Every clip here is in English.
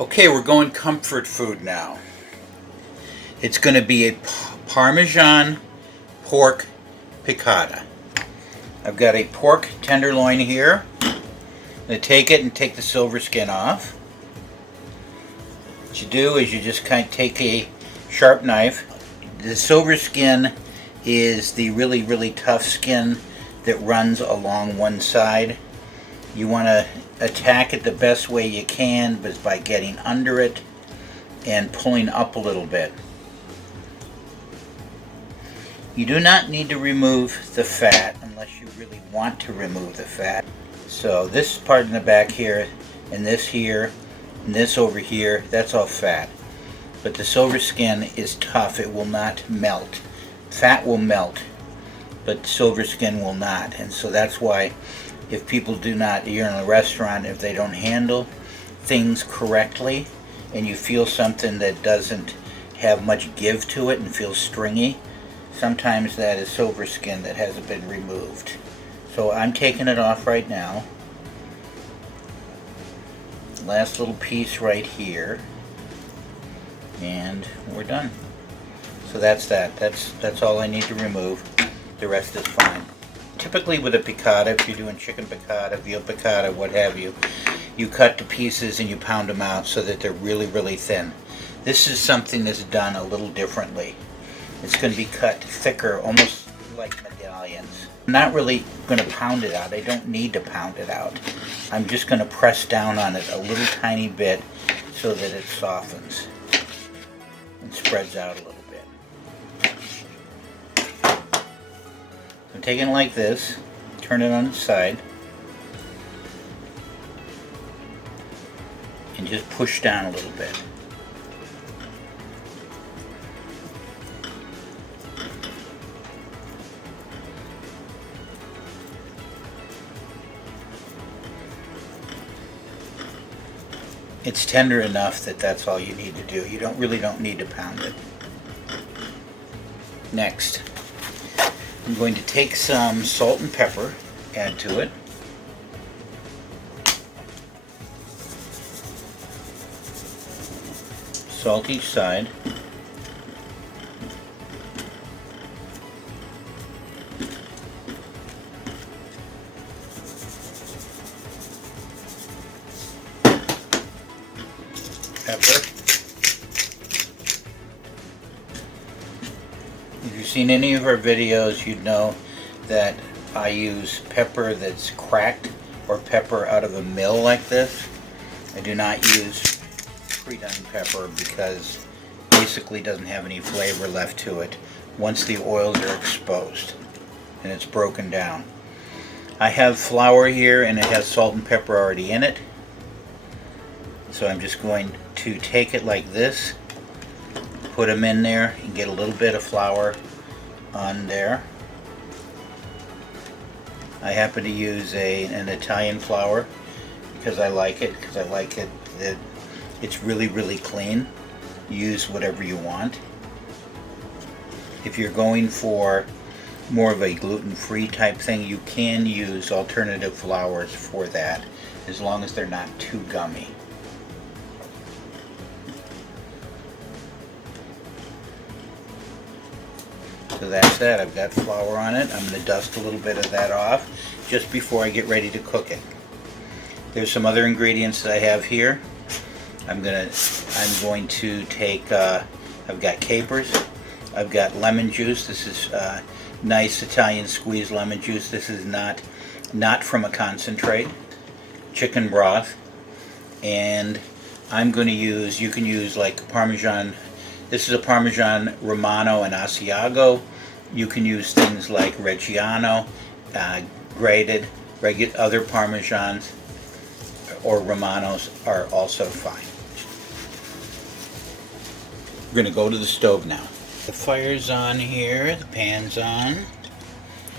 Okay, we're going comfort food now. It's going to be a Parmesan pork piccata. I've got a pork tenderloin here. I'm going to take it and take the silver skin off. What you do is you just kind of take a sharp knife. The silver skin is the really tough skin that runs along one side. You want to attack it the best way you can, but by getting under it and pulling up a little bit. You do not need to remove the fat unless you really want to remove the fat. So this part in the back here, and this here, and this over here, that's all fat. But the silver skin is tough, it will not melt. Fat will melt, but silver skin will not. And so that's why if people do not, you're in a restaurant, if they don't handle things correctly and you feel something that doesn't have much give to it and feels stringy, sometimes that is silver skin that hasn't been removed. So I'm taking it off right now. Last little piece right here, and we're done. So that's that. That's all I need to remove. The rest is fine. Typically with a piccata, if you're doing chicken piccata, veal piccata, what have you, you cut to pieces and you pound them out so that they're really thin. This is something that's done a little differently. It's going to be cut thicker, almost like medallions. I'm not really going to pound it out. I don't need to pound it out. I'm just going to press down on it a little tiny bit so that it softens and spreads out a little bit. I'm taking it like this, turn it on its side, and just push down a little bit. It's tender enough that that's all you need to do. You really don't need to pound it. Next, I'm going to take some salt and pepper, add to it. Salt each side. Pepper. If you've seen any of our videos, you'd know that I use pepper that's cracked or pepper out of a mill like this. I do not use pre-done pepper because basically doesn't have any flavor left to it once the oils are exposed and it's broken down. I have flour here and it has salt and pepper already in it. So I'm just going to take it like this, put them in there and get a little bit of flour on there. I happen to use an Italian flour because I like it, that it's really clean. Use whatever you want. If you're going for more of a gluten-free type thing, you can use alternative flours for that, as long as they're not too gummy. So that's that. I've got flour on it. I'm going to dust a little bit of that off just before I get ready to cook it. There's some other ingredients that I have here. I'm going to take, I've got capers. I've got lemon juice. This is nice Italian squeezed lemon juice. This is not from a concentrate. Chicken broth. And I'm going to use, you can use like Parmesan. This is a Parmesan Romano and Asiago. You can use things like Reggiano, grated, other Parmesans or Romanos are also fine. We're going to go to the stove now. The fire's on here, the pan's on.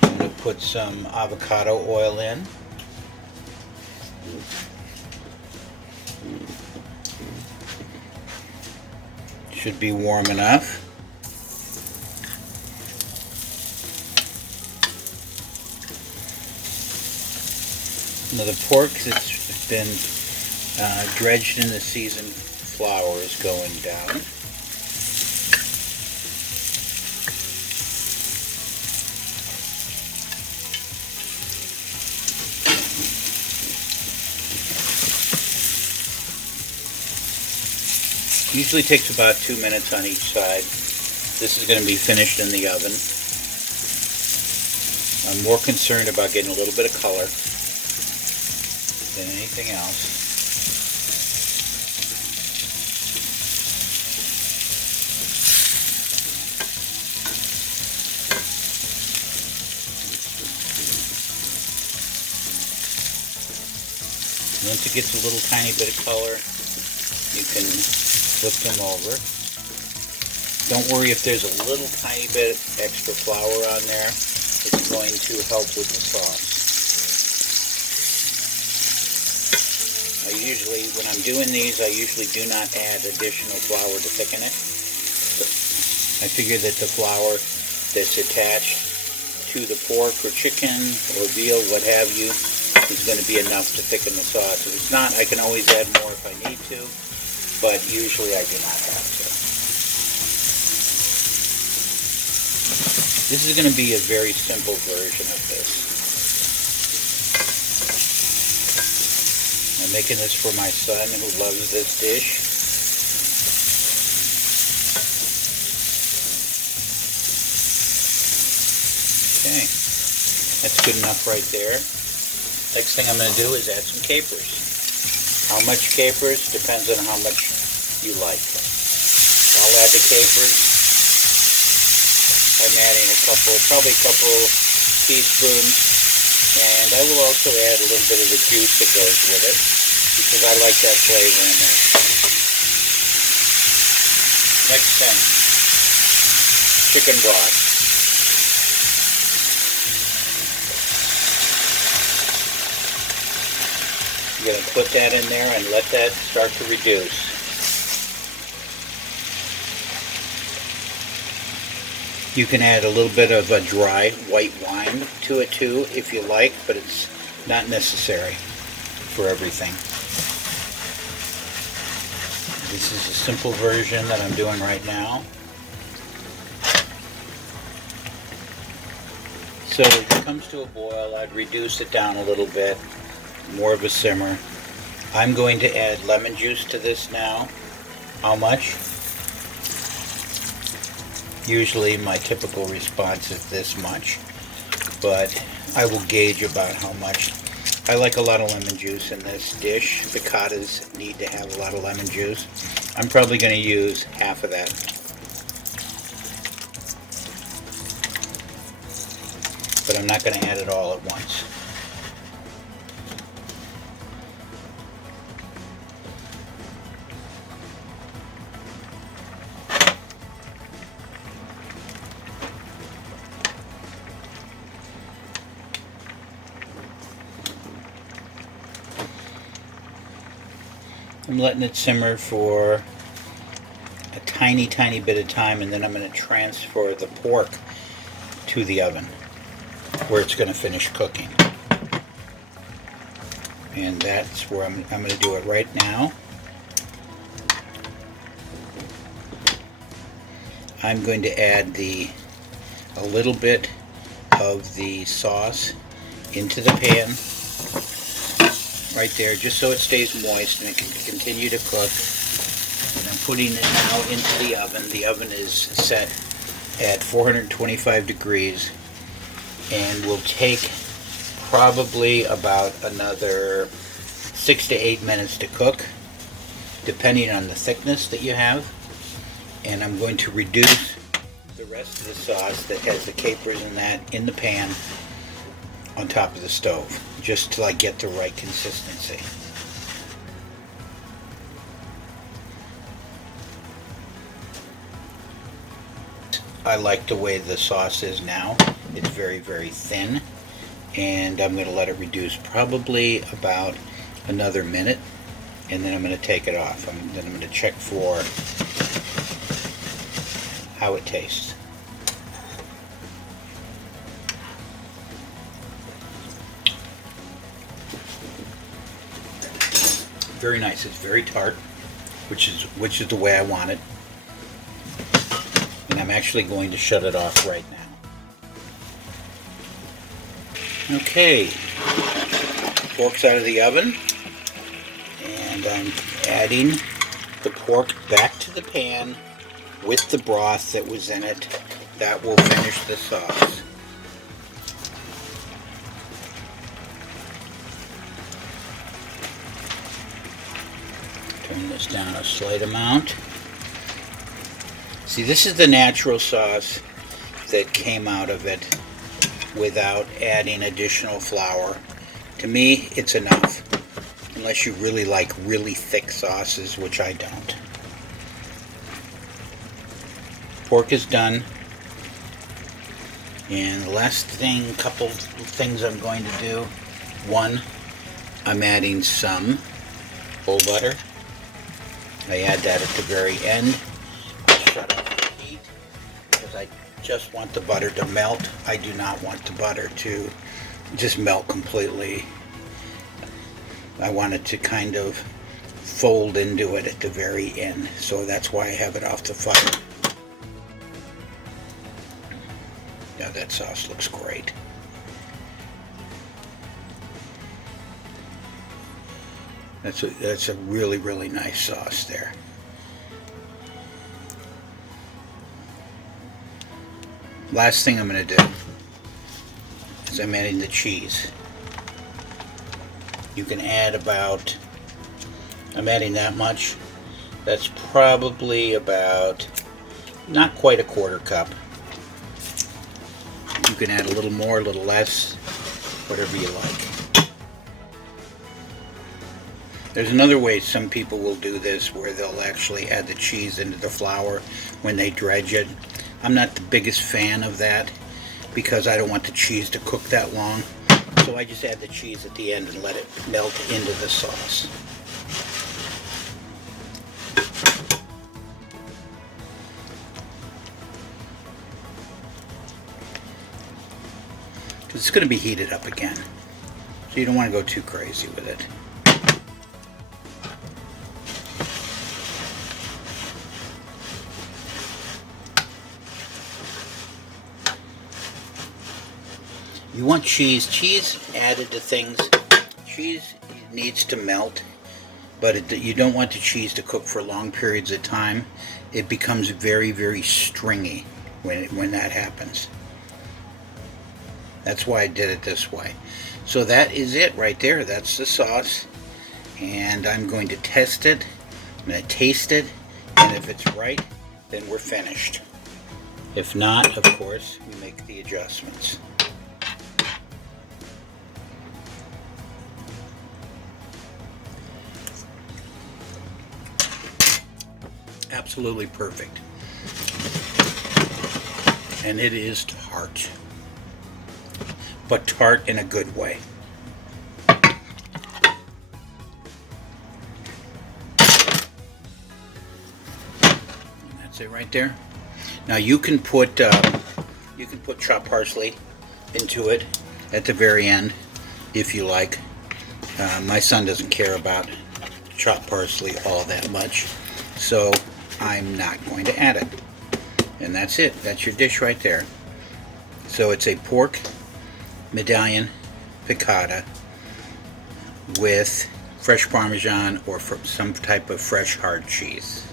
I'm going to put some avocado oil in. Should be warm enough. Now the pork that's been dredged in the seasoned flour is going down. Usually takes about 2 minutes on each side. This is going to be finished in the oven. I'm more concerned about getting a little bit of color than anything else. Once it gets a little tiny bit of color, you can flip them over. Don't worry if there's a little tiny bit extra flour on there. It's going to help with the sauce. When I'm doing these, I usually do not add additional flour to thicken it. I figure that the flour that's attached to the pork or chicken or veal, what have you, is going to be enough to thicken the sauce. If it's not, I can always add more if I need to, but usually I do not have to. This is going to be a very simple version of this. I'm making this for my son who loves this dish. Okay, that's good enough right there. Next thing I'm going to do is add some capers. How much capers depends on how much you like. I'll add the capers. I'm adding probably a couple teaspoons, and I will also add a little bit of the juice that goes with it because I like that flavor in there. Next thing, chicken broth. You're going to put that in there and let that start to reduce. You can add a little bit of a dry white wine to it too if you like, but it's not necessary for everything. This is a simple version that I'm doing right now. So if it comes to a boil, I'd reduce it down a little bit, more of a simmer. I'm going to add lemon juice to this now. How much? Usually my typical response is this much, but I will gauge about how much. I like a lot of lemon juice in this dish. Piccatas need to have a lot of lemon juice. I'm probably going to use half of that. But I'm not going to add it all at once. I'm letting it simmer for a tiny bit of time, and then I'm going to transfer the pork to the oven where it's going to finish cooking. And that's where I'm going to do it right now. I'm going to add a little bit of the sauce into the pan right there, just so it stays moist and it can continue to cook. And I'm putting it now into the oven. The oven is set at 425 degrees and will take probably about another 6 to 8 minutes to cook, depending on the thickness that you have. And I'm going to reduce the rest of the sauce that has the capers and that in the pan on top of the stove, just till I get the right consistency. I like the way the sauce is now. It's very thin, and I'm going to let it reduce probably about another minute, and then I'm going to take it off. Then I'm going to check for how it tastes. Very nice. It's very tart, which is the way I want it. And I'm actually going to shut it off right now. Okay, pork's out of the oven, and I'm adding the pork back to the pan with the broth that was in it. That will finish the sauce. Turn this down a slight amount. See, this is the natural sauce that came out of it without adding additional flour. To me, it's enough, unless you really like really thick sauces, which I don't. Pork is done, and the last thing, couple things I'm going to do. One, I'm adding some whole butter. I add that at the very end. Shut off the heat because I just want the butter to melt. I do not want the butter to just melt completely. I want it to kind of fold into it at the very end, so that's why I have it off the fire. Now that sauce looks great. That's a really, really nice sauce there. Last thing I'm going to do is I'm adding the cheese. You can add about, I'm adding that much. That's probably about, not quite a quarter cup. You can add a little more, a little less, whatever you like. There's another way some people will do this where they'll actually add the cheese into the flour when they dredge it. I'm not the biggest fan of that because I don't want the cheese to cook that long. So I just add the cheese at the end and let it melt into the sauce. Because it's going to be heated up again. So you don't want to go too crazy with it. You want cheese. Cheese added to things. Cheese needs to melt, but you don't want the cheese to cook for long periods of time. It becomes very, very stringy when that happens. That's why I did it this way. So that is it right there. That's the sauce. And I'm going to test it. I'm going to taste it. And if it's right, then we're finished. If not, of course, we make the adjustments. Absolutely perfect. And it is tart. But tart in a good way. And that's it right there. Now you can put chopped parsley into it at the very end if you like. My son doesn't care about chopped parsley all that much, so I'm not going to add it. And that's it. That's your dish right there. So it's a pork medallion piccata with fresh Parmesan or some type of fresh hard cheese.